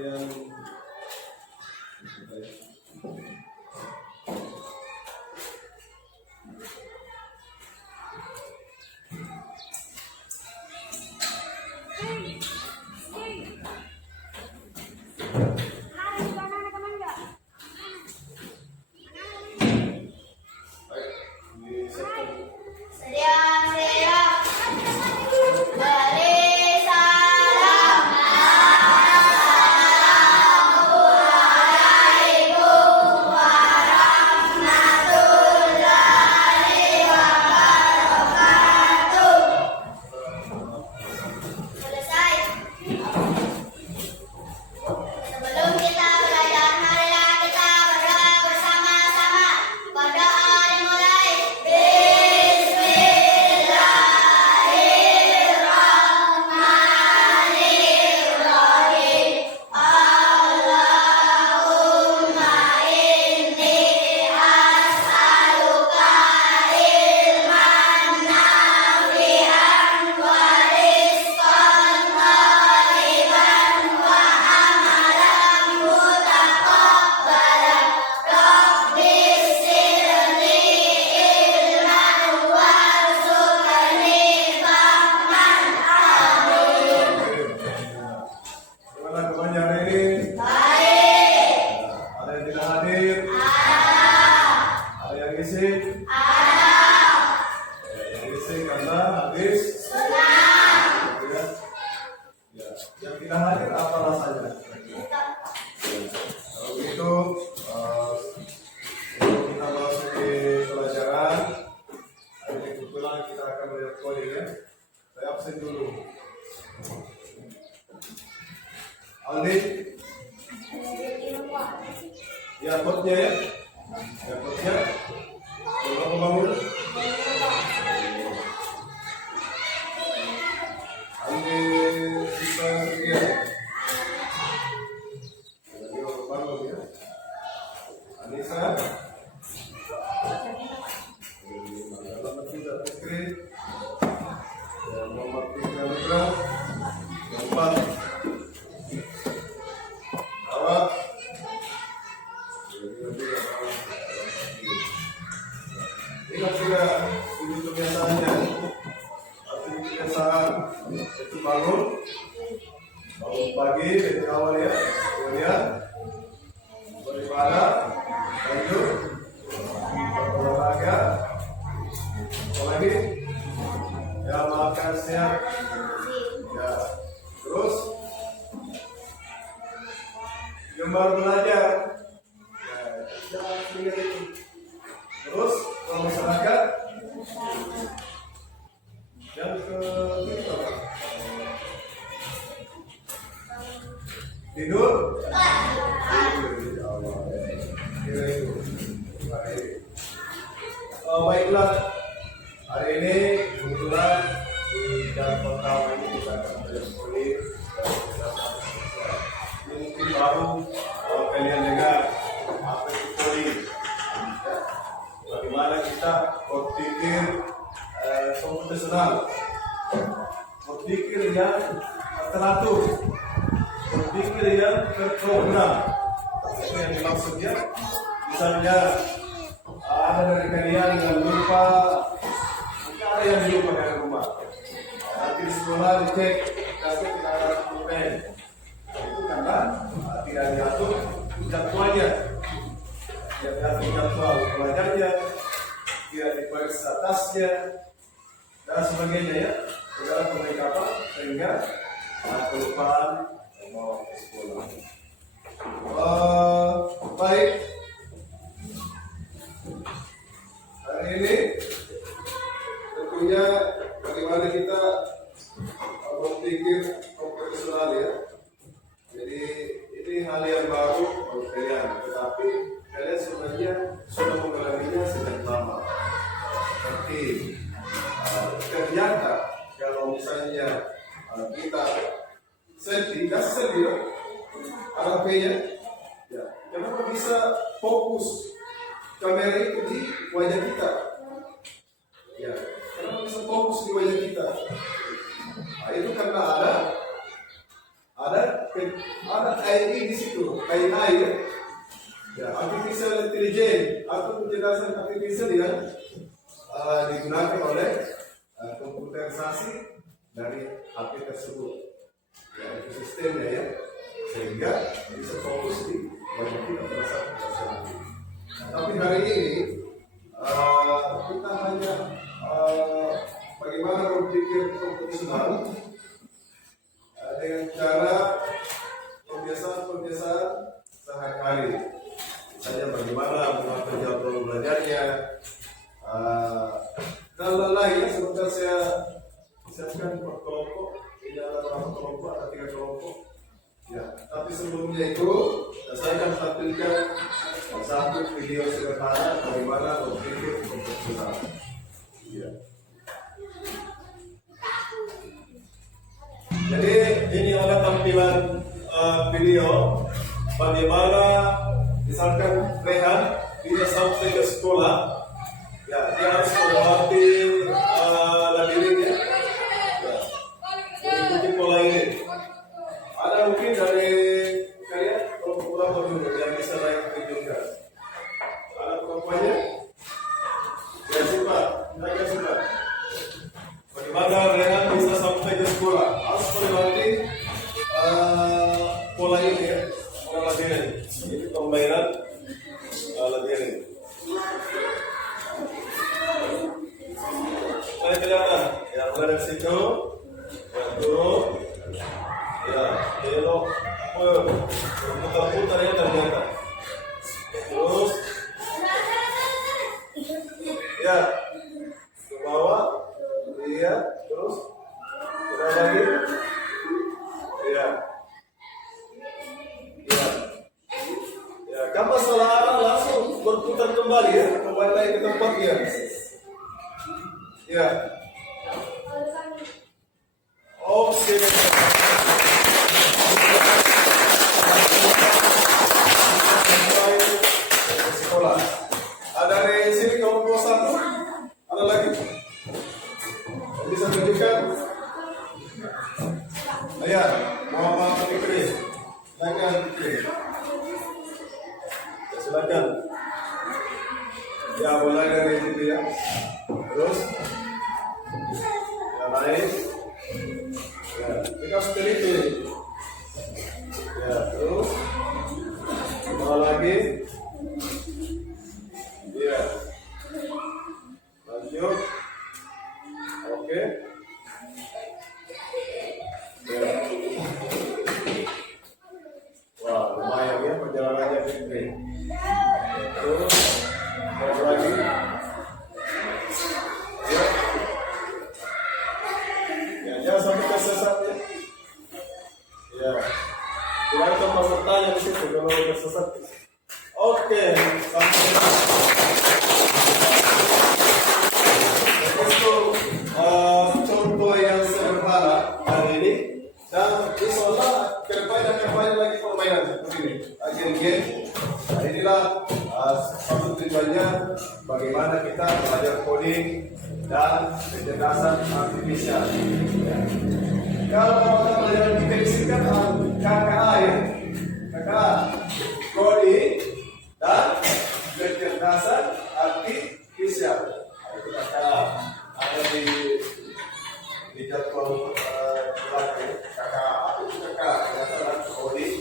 yang Yakutnya ya, yakutnya coba membangun. Andi bisa sekian. Jadi orang bangun ya. Anissa. Dalam tidak sekret. Dan nomor 3 Nugra. Yang 4. Awak. Ingat juga ini kebiasaannya. Artinya kebiasaan itu bangun pagi dari awal ya, kemudian beribadah, lanjut berolahraga, apalagi ya makan siang, ya terus gemar belajar. Jangan ingat itu. Terus kalau masyarakat yang ketiga tidur. Baiklah, hari ini kebetulan di jalan pertama ini kita akan bersekolah. Mungkin baru kalian dengar apa itu poli. Bagaimana kita berpikir komputasional, berpikir yang teratur, berpikir yang terprogram. Itu yang dimaksudnya. Misalnya ada dari kalian yang lupa, mungkin ada yang lupa dari rumah. Nanti di sekolah dicek, tapi tidak ada pulpen. Itu karena tidak diatur jadwalnya. Tidak diatur jadwal belajarnya, tidak diperiksa tasnya, dan sebagainya ya. Segala perlengkapan sehingga kelupaan mau ke sekolah. Baik. Hari ini tentunya bagaimana kita berpikir profesional ya. Jadi ini hal yang baru untuk kalian, tetapi kalian sebenarnya sudah mengalaminya sejak lama. Seperti ternyata kalau misalnya kita selfie, kasih selfie ya, ada HP-nya, ya, kenapa bisa fokus kamera itu di wajah kita? Ya, kenapa bisa fokus di wajah kita? Nah, itu karena ada ada AI di situ, AI ya. Ya, artificial intelligence atau penjelasan artificial yang digunakan oleh komputerisasi dari HP tersebut. Ya, itu sistemnya ya, sehingga bisa fokus di banyak kita perasaan. Tapi hari ini kita hanya bagaimana berpikir profesional dengan cara kebiasaan sehari-hari. Misalnya bagaimana mengatur jadwal belajarnya, dan lain-lain. Sebentar saya siapkan per kelompok, ini ada berapa kelompok, ada 3 kelompok. Ya, tapi sebelumnya itu saya akan tampilkan satu video sederhana bagaimana berpikir profesional. Ya. Jadi ini ada tampilan video bagaimana misalkan Rehan dia sampai ke sekolah, ya dia harus melewati labirinnya, ya, mengikuti pola ini. Ada mungkin dari kalian kelompok dulu yang bisa naik tunjukkan. Ada kelompoknya? Ya cepat, mereka cepat. Bagaimana Rehan bisa sampai ke sekolah? Harus melewati pola ini ya, pola labirin. Ini permainan labirin. Saya kelihatan, ya mulai dari situ, ya turun, ya belok, putar-putar ya ternyata. Terus, ya ke bawah, lihat, terus ke lagi, ya. Kapan salah arah langsung berputar kembali ya, kembali lagi ke tempatnya. Ya. Oke. Sekolah. Ada dari sini kelompok 1. Ada lagi. Bisa tunjukkan. Ya, Muhammad Fikri. Silakan Fikri. Silakan. Ya, mulai dari situ ya. Terus yang lain. Ya, kita harus pilih. Ya, terus mau lagi. Ya. Lanjut. Oke. Ya. Wah, lumayan ya perjalanannya Fikri. Terus mau lagi. Ya, jangan sampai tersesat ya. Ya, jangan tempat bertanya di situ kalau tersesat. Oke, sampai. Itu contoh yang sederhana hari ini, dan insyaallah kedepannya lagi permainan seperti ini. Akhir game. Nah, inilah satu tujuannya bagaimana kita belajar coding dan kecerdasan artifisial. Ya. Kalau kita belajar dipensifkan KKA ya, KKA, coding dan kecerdasan artifisial. Itu KKA ada di jadwal belakang. KKA itu KKA, adalah coding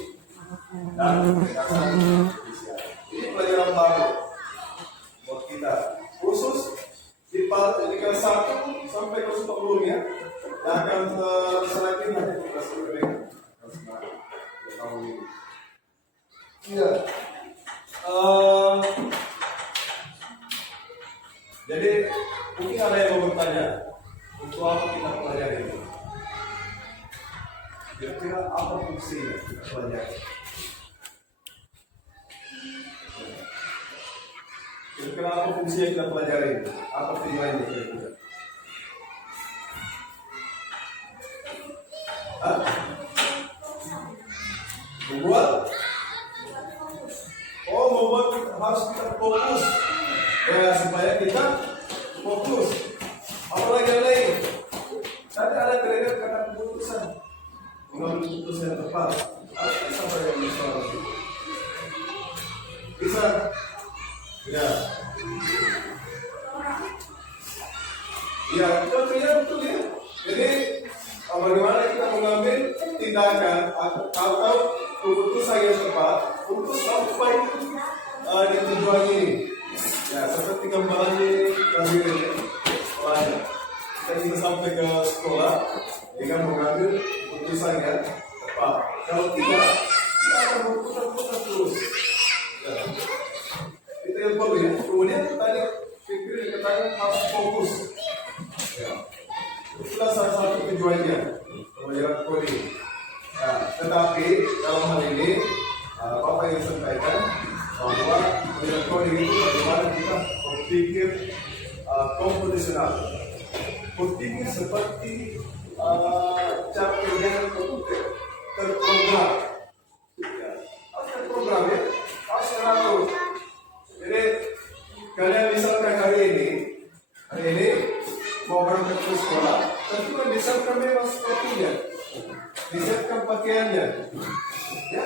dan kecerdasan artifisial. Ini pelajaran baru buat kita, khusus di part ini kan 1 sampai ke 10 ya. Dan akan selanjutnya kita sebutkan tahun ini. Iya. Jadi mungkin ada yang mau bertanya, untuk apa kita pelajari ini? Kira-kira apa fungsinya kita pelajari? Kira-kira apa fungsi yang kita pelajari? Apa tujuannya kira-kira? Membuat harus kita fokus ya, supaya kita fokus. Apalagi yang lain, tadi ada kata keputusan. mengambil keputusan yang tepat. Siapa yang bisa itu? Bisa? Ya. Ya, itu artinya betul ya. Jadi bagaimana kita mengambil tindakan atau keputusan yang tepat untuk sampai di tujuan ini. Ya, seperti kembali tadi sekolahnya. Kita ingin sampai ke sekolah dengan mengambil keputusan yang tepat. Kalau tidak, kita akan berputar-putar terus. Ya. Itu yang perlu ya. Kemudian tadi pikir dikatakan harus fokus. Ya. Itulah salah satu tujuannya pembelajaran coding. Nah, tetapi dalam hal ini Bapak yang sampaikan bahwa pembelajaran coding itu bagaimana kita berpikir komputasional, berpikir seperti cara kerja yang terprogram. Ya, harus terprogram ya, harus teratur. Jadi kalian misalkan hari ini mau berangkat ke sekolah, tentu kan disiapkan memang sepatunya, disiapkan pakaiannya, ya,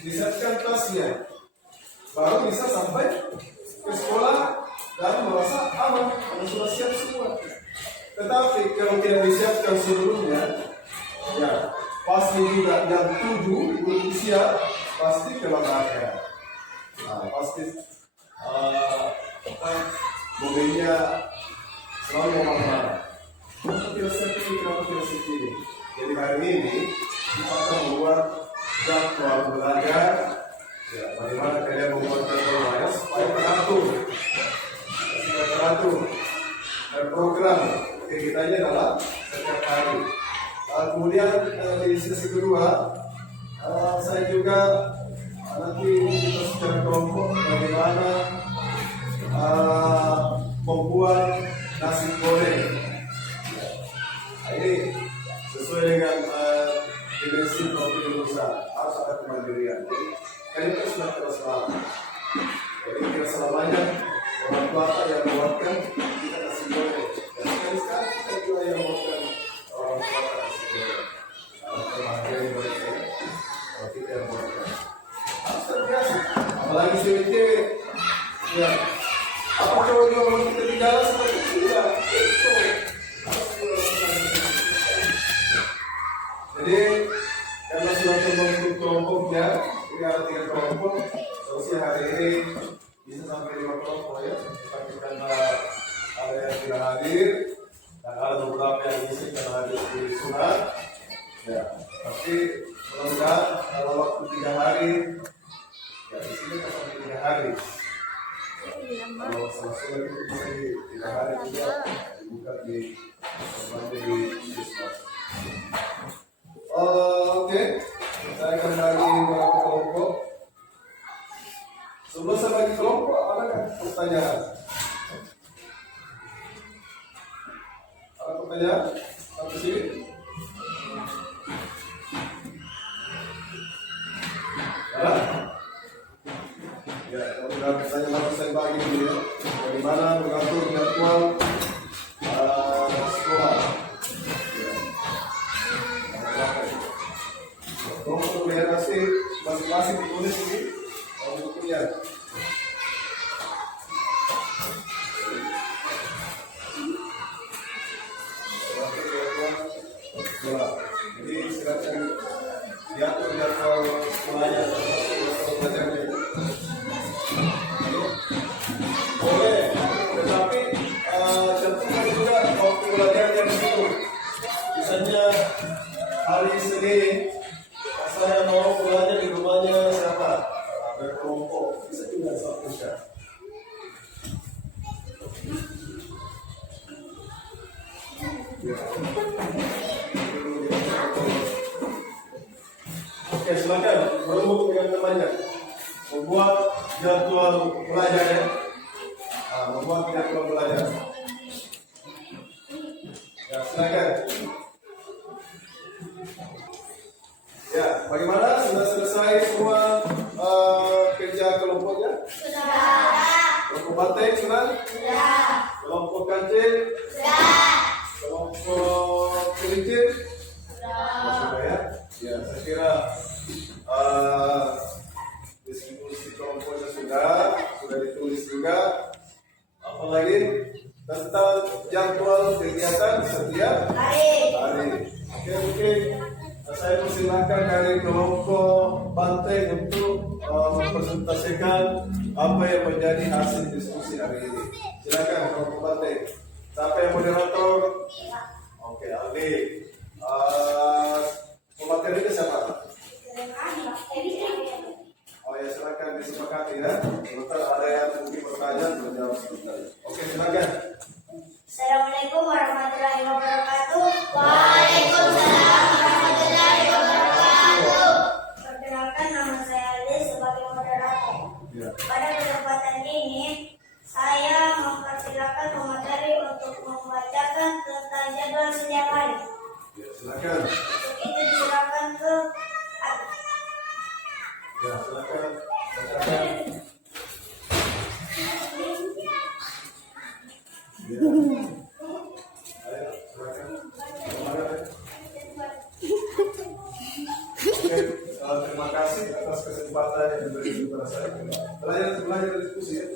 disiapkan tasnya, baru bisa sampai ke sekolah dan merasa aman, karena sudah siap semua. Tetapi kalau tidak disiapkan sebelumnya, ya pasti juga jam 7 belum siap, pasti kelelahan. Nah, pasti mobilnya selalu kemana-mana. Kenapa tidak seperti kenapa tidak seperti ini? Jadi hari ini kita akan membuat jadwal belajar. Ya, bagaimana kalian membuat jadwal belajar supaya teratur, dan program kegiatannya adalah setiap hari. Kemudian di sesi kedua, saya juga nanti kita secara kelompok bagaimana membuat nasi goreng. Nah, ini sesuai dengan dimensi profil Indonesia, harus ada kemandirian. Jadi kalian itu sudah terserah. Jadi tidak selamanya orang tua yang membuatkan kita nasi goreng. Dan sekali-sekali kita juga yang membuatkan orang tua nasi goreng. Kemandirian mereka, kalau kita yang membuatkan. Harus terbiasa. Apalagi cewek-cewek, ya. Apa cowok-cowok mau kita tinggal seperti itu ya? Jadi karena sudah terbentuk kelompoknya, ini ada 3 kelompok. Seharusnya hari ini bisa sampai 5 kelompok ya. Tapi karena ada yang tidak hadir dan ada beberapa yang isi karena hadir di sunat. Ya, tapi mudah-mudahan dalam waktu 3 hari, ya di sini kita sampai 3 hari. Kalau salah surat itu bisa di 3 hari juga dibuka di Islam. Oke, saya akan bagi beberapa kelompok. Sebelum saya bagi kelompok, adakah pertanyaan? Ada pertanyaan? Sampai sini? Ada? Ya, kalau sudah pertanyaan harus saya bagi dulu ya. Bagaimana mengatur jadwal sekolah? Kelompok generasi masing-masing ditulis ini bukunya. Jadi silakan diatur jadwal sekolahnya atau belajarnya. Boleh, tetapi tentukan juga waktu belajarnya di situ. Misalnya hari Senin saya mau belajar di rumahnya siapa? Berkelompok, bisa juga disatukan. Oke, silakan berembuk dengan temannya. Membuat jadwal belajar ya. Membuat jadwal belajar. Ya, silakan. Ya, bagaimana? Sudah selesai semua kerja kelompoknya? Sudah. Kelompok banteng sudah? Sudah. Kelompok kancil? Sudah. Kelompok kelincir? Sudah. Sudah ya? Ya. persilakan dari kelompok Banteng untuk mempresentasikan apa yang menjadi hasil diskusi hari ini. Silakan kelompok Banteng. Siapa yang moderator? Oke, Aldi. Pemateri itu siapa? Oh ya, silakan disepakati ya. Sebentar ada yang mungkin bertanya, menjawab sebentar. Oke, silakan. Assalamualaikum warahmatullahi wabarakatuh. Waalaikumsalam warahmatullahi wabarakatuh. Perkenalkan, nama saya Aldi sebagai moderator. Ya. Pada kesempatan ini, saya mempersilakan pemateri untuk membacakan tentang jadwal setiap hari. Ya, silakan. Untuk itu disilakan ke Ya, silakan. Bacakan. Ya. Ayo, silakan. Oke, terima kasih atas kesempatan yang diberikan kepada saya. Belajar diskusi ya.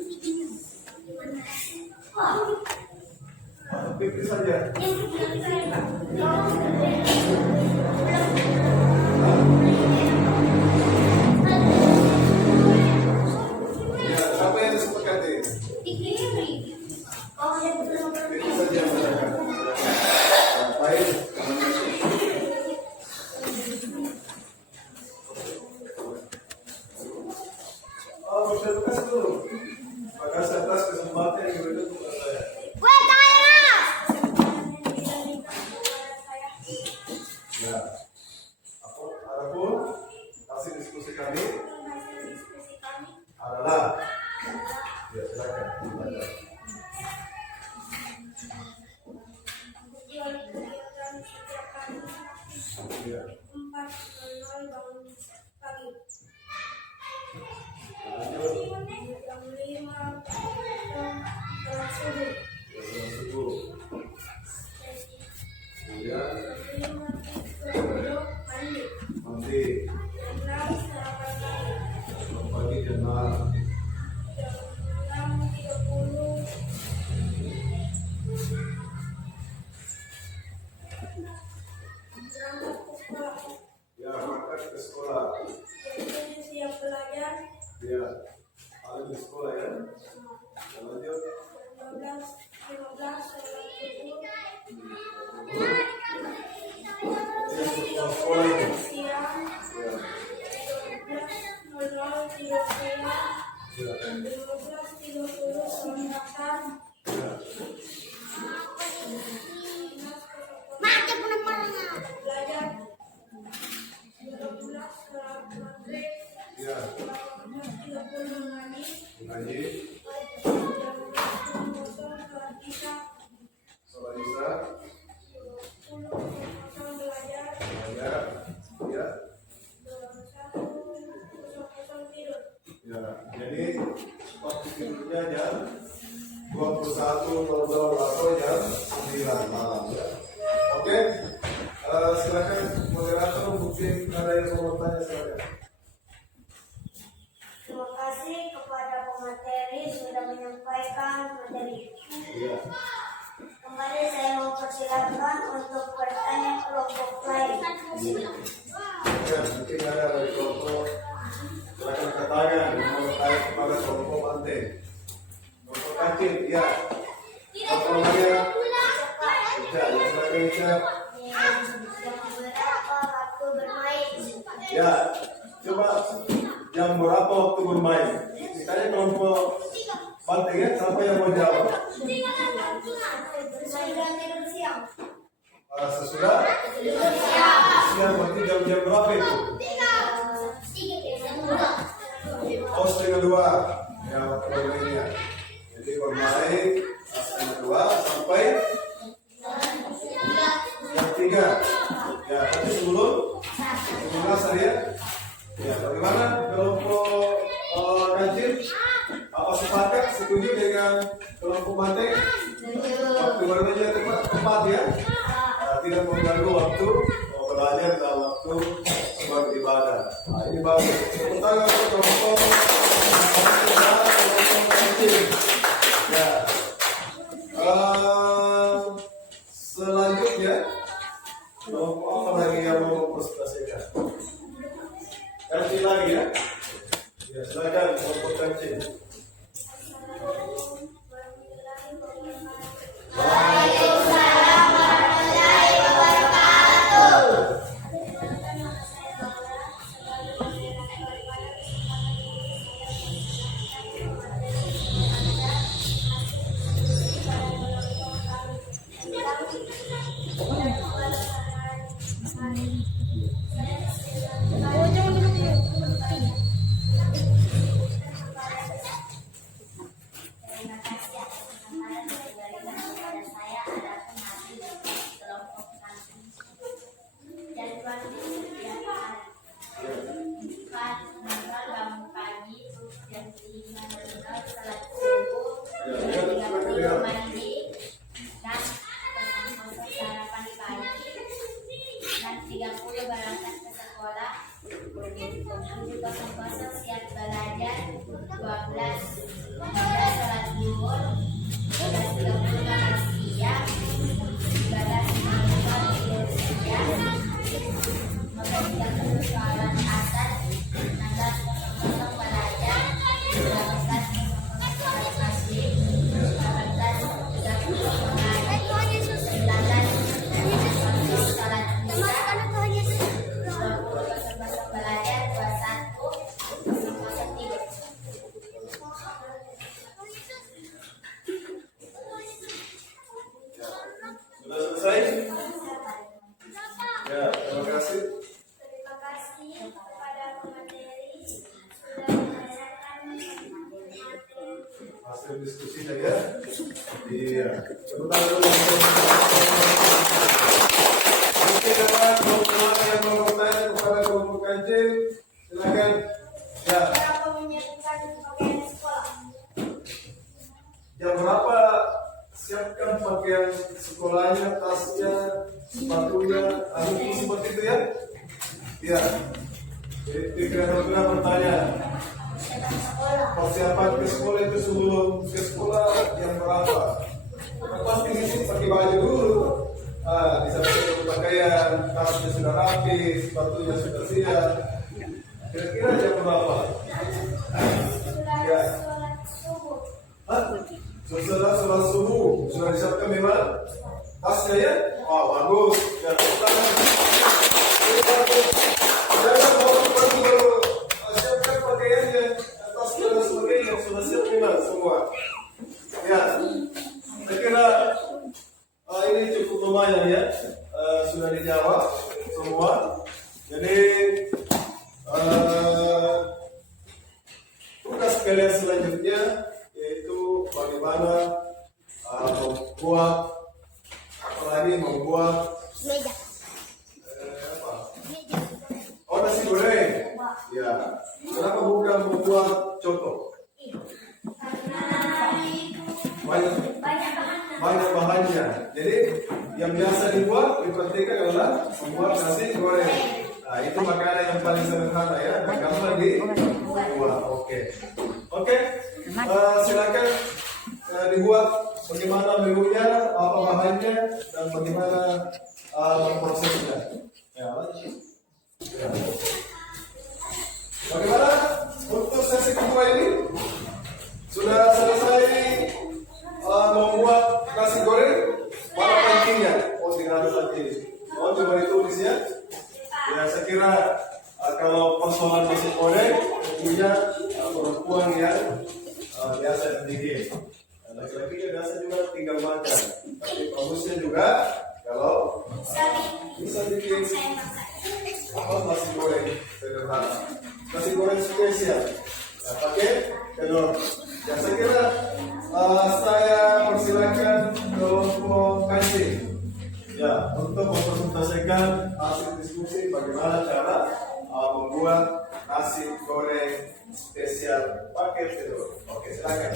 Pikir saja. Ya, siapa yang disepakati? Pikir saja silakan. Baik. Terima kasih dulu. Terima kasih atas kesempatan yang diberikan kepada saya. Ya, adapun hasil diskusi kami adalah, ya silakan dibaca. Ya. 4.00 bangun pagi. Lanjut. Jam 5 sholat subuh. Ya, sholat subuh. Kemudian Jam 5 duduk mandi. mandi. Jam 6 sarapan pagi. Pagi jam 6. Jam 6.30 berangkat ke sekolah. Ya, berangkat ke sekolah. Jam 7 siap belajar. Ya, ada di sekolah ya. Lanjut. Jam 12.15 sholat subuh. Ya, sekolah itu. Siang. Ya, 12.00 tidur siang. ya, 15.30 sholat asar. ya. 15.00 belajar. 12 sholat maghrib. Ya, 18.30 mandi. ngaji, Jam 12.00 sholat isya. sholat isya, 20.00 belajar. ya, ya, 21.00 tidur. ya. Jadi waktu tidurnya jam 21.00 atau jam 9 malam ya. Oke, silakan moderator mungkin ada yang mau bertanya silakan. Terima kasih kepada pemateri sudah menyampaikan materi. Iya. Kembali saya mempersilakan untuk bertanya kelompok lain. Ya, mungkin ada dari kelompok, silakan katakan mau bertanya kepada kelompok Banteng. Kelompok kecil, ya. Kelompok lain, ya, silakan Ica. Jam berapa waktu bermain? Ya, coba jam berapa waktu bermain? Misalnya kelompok Banteng ya, siapa yang mau jawab? Sudah tidur siang. Sesudah? Siang berarti jam berapa itu? Oh, 1:30. Ya, waktu bermainnya. Jadi bermain 1:30 sampai jam 3. Ya, tapi sebelum asar ya. Ya, bagaimana kelompok kancil? Apa sepakat setuju dengan kelompok Banteng? Waktu bermainnya tepat ya. Tidak mengganggu waktu belajar dan waktu beribadah. Nah, ini bagus. Tepuk tangan untuk kelompok kancil. Ya. Selanjutnya kelompok apa lagi yang mau presentasikan? Ya. Kancing lagi ya. Ya, silakan kelompok kancing. Terima kasih atas kesempatan yang diberikan kepada saya ada nasi kelompok kami. Jadwal setiap hari. Empat, bangun pagi jam 5.00 salat subuh, 3:30 mandi dan sarapan pagi dan 30 berangkat ke sekolah. 7:00 siap belajar, 12 salat zuhur, 12:30 makan siang, 12:30 tidur siang, 15:30 sholat asar, 16:00 belajar, 18:00 sholat maghrib, 18:30 mengaji, 19:00 sholat isya, 20:00 belajar, 21:00 tidur. Sudah selesai? Ya, terima kasih. Terima kasih kepada pemateri sudah menyampaikan materi. Hasil diskusi saja. Iya. Sebentar dulu. Mungkin ada kelompok yang mau bertanya kepada kelompok kancing. Silakan. Ya. Berapa menyiapkan pakaian sekolah? Jam berapa siapkan pakaian sekolahnya, tasnya, sepatunya, seperti itu ya? Iya. Jadi kira-kira bertanya. Persiapan ke sekolah itu sebelum ke sekolah yang berapa? Pasti ngisi pakai baju dulu. Di sana sudah pakaian, tasnya sudah rapi, sepatunya sudah siap. Kira-kira jam berapa? Ya. Setelah sholat subuh sudah disiapkan memang tasnya ya? Oh bagus. Ya, baru siapkan pakaiannya, tasnya dan sebagainya sudah siap memang semua. Ya, saya kira ini cukup lumayan ya, sudah dijawab semua. Jadi tugas kalian selanjutnya yaitu bagaimana membuat Meja. apa? Oh, nasi goreng. Ya. Kenapa bukan membuat contoh? Banyak bahannya. Jadi yang biasa dibuat diperhatikan adalah membuat nasi goreng. Nah, itu makanan yang paling sederhana ya, dan gampang dibuat. Oke. Silakan dibuat bagaimana menunya, apa bahannya, dan bagaimana prosesnya. Ya. Bagaimana untuk sesi kedua ini? Sudah selesai membuat nasi goreng? Mana pancingnya? Oh, tinggal lagi. Oh, coba ditulis ya. Ya, saya kira kalau persoalan nasi goreng tentunya perempuan yang biasa bikin. Laki-laki biasa juga tinggal makan. Tapi bagusnya juga kalau bisa bikin apa nasi goreng sederhana, nasi goreng spesial. Nah, pakai telur. Ya, saya kira saya persilakan kelompok kancing. Ya, untuk mempresentasikan hasil diskusi bagaimana cara membuat nasi goreng spesial pakai telur. Oke, silakan.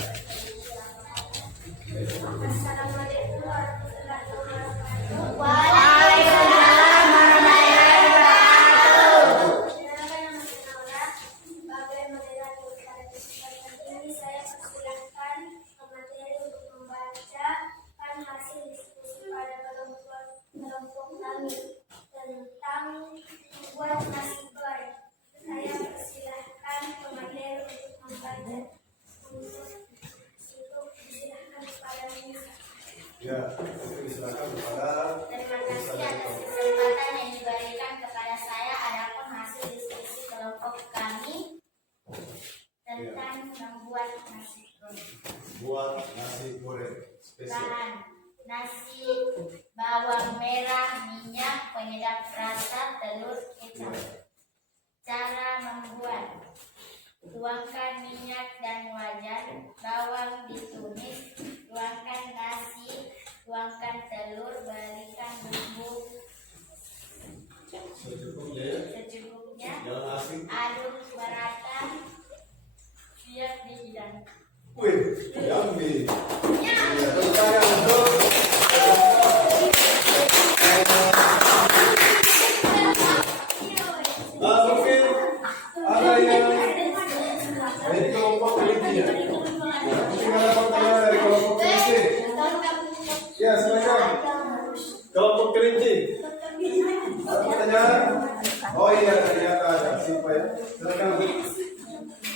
Assalamualaikum warahmatullahi wabarakatuh. Waalaikumsalam warahmatullahi wabarakatuh. Perkenalkan nama saya Naura. Sebagai moderator pada kesempatan ini saya persilahkan pemateri untuk membacakan hasil diskusi pada kelompok kami tentang membuat Bahan: nasi, bawang merah, minyak, penyedap rasa, telur, kecap. Cara membuat: tuangkan minyak dan wajan, bawang ditumis, tuangkan nasi, tuangkan telur, berikan bumbu secukupnya, aduk merata, siap dihidang. Wih, yummy. Ya, tepuk tangan untuk mungkin ada yang dari kelompok kelinci ya. Mungkin ada pertanyaan dari kelompok kelinci. Ya, silakan. Kelompok kelinci. Ada pertanyaan? Oh iya, ternyata ada Sipa ya. Silakan.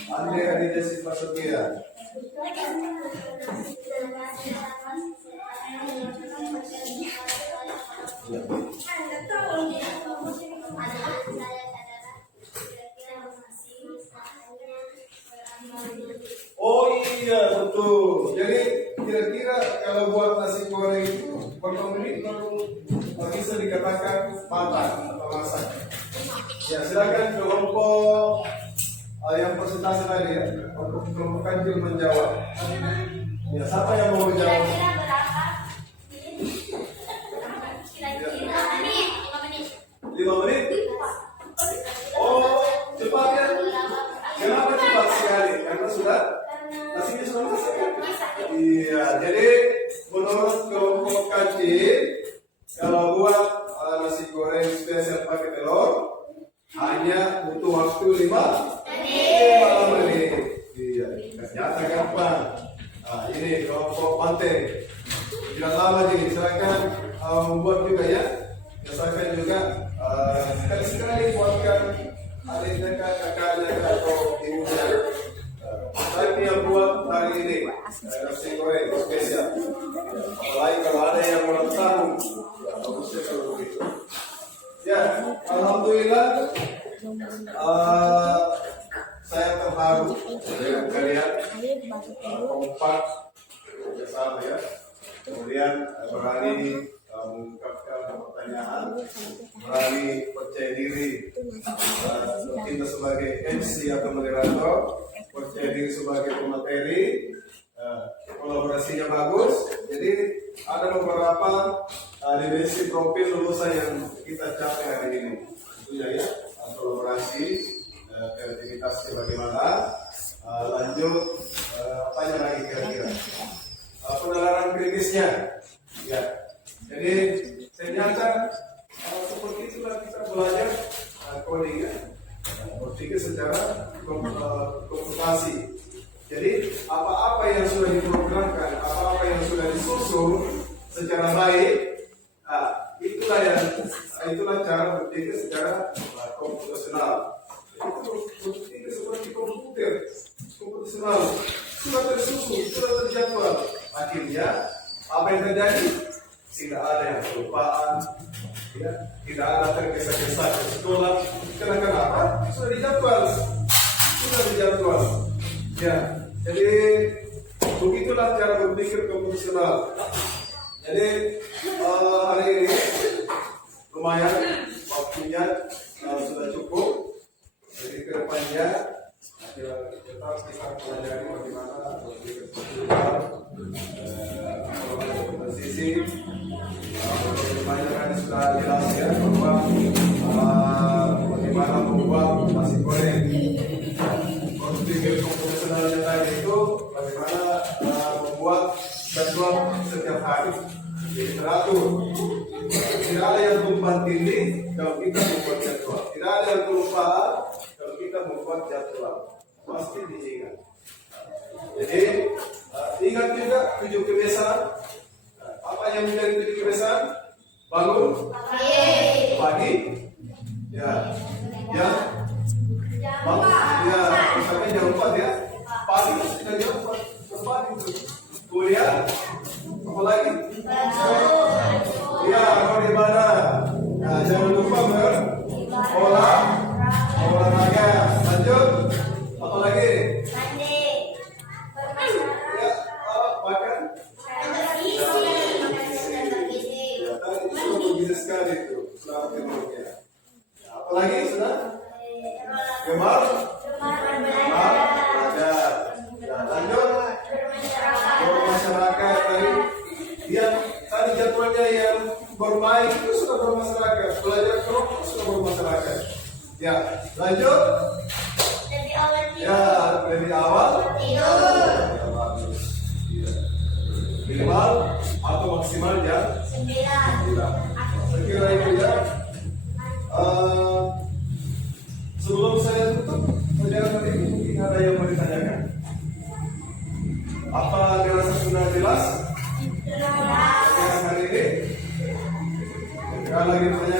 Andre Aditya Sipa Sophia. Oh iya betul. Jadi kira-kira kalau buat nasi goreng berapa menit baru bisa dikatakan matang atau masak? Ya silakan kelompok yang persentase tadi ya. Kelompok kancil menjawab. Ya siapa yang mau menjawab? Kira-kira berapa? Kira-kira 5 menit? Oh cepat ya? Kenapa cepat sekali? Karena sudah nasinya sudah masak kan? Iya, jadi menurut kelompok kancil kalau buat nasi goreng spesial pakai telur hanya butuh waktu 5 menit. Iya, ternyata gampang. Nah, ini kelompok pantai. Jangan lama jadi, silakan membuat juga ya. Misalkan juga sekali-sekali buatkan adiknya, kakaknya, atau ibunya. Saya yang buat hari ini nasi goreng spesial. Apalagi kalau ada yang ulang tahun, ya bagusnya kalau begitu. Ya, alhamdulillah saya terharu dengan kalian kompak bersama ya. Kemudian berani mengungkapkan pertanyaan, berani percaya diri, kita sebagai MC atau moderator, percaya diri sebagai pemateri, kolaborasinya bagus. Jadi ada beberapa dimensi profil lulusan yang kita capai hari ini. Tentunya ya, kolaborasi, kreativitasnya bagaimana, lanjut apanya lagi kira-kira, penalaran kritisnya, ya. Jadi ternyata seperti itulah kita belajar coding ya, berpikir secara komputasi. Jadi apa-apa yang sudah diprogramkan, apa-apa yang sudah disusun secara baik, itulah cara berpikir secara komputasional. Itu berpikir seperti komputer komputasional, sudah tersusun, sudah terjadwal. Akhirnya apa yang terjadi? Tidak ada yang kelupaan, ya, tidak ada tergesa-gesa ke sekolah. Kenapa? Sudah dijadwal. Ya, jadi begitulah cara berpikir komputasional. Jadi hari ini lumayan waktunya sudah cukup. Jadi kedepannya tetap kita pelajari bagaimana berpikir komputasional, komposisi. Bagaimana kan sudah jelas ya bahwa bagaimana membuat nasi goreng. Berpikir komputasionalnya tadi itu bagaimana membuat jadwal setiap hari jadi teratur. Tidak ada yang tumpang tindih kalau kita membuat jadwal. Tidak ada yang kelupaan kalau kita membuat jadwal. Pasti diingat. Jadi ingat juga 7 kebiasaan. Apa yang menjadi 7 kebiasaan? Bangun pagi, ya, bangun, ya, misalnya jam 4 ya, pagi sudah jam 4, pagi itu. Kemudian apa lagi? Ya, kalau di mana? Nah, jangan lupa olahraga. Lanjut, apa lagi? Ya, makan. Gemar Belajar. belajar. Ya, lanjut. Bermasyarakat tadi. Dia tadi jadwalnya yang bermain itu sudah bermasyarakat, belajar kelompok sudah bermasyarakat. Ya, lanjut. Dari awal Ya, dari awal. tidur. Ya, bagus. Iya. Minimal atau maksimal jam 9. 9. Saya kira itu ya. Sebelum saya tutup pelajaran ini mungkin ada yang mau ditanyakan. Apa dirasa sudah jelas? Pelajaran hari ini. Kalau lagi bertanya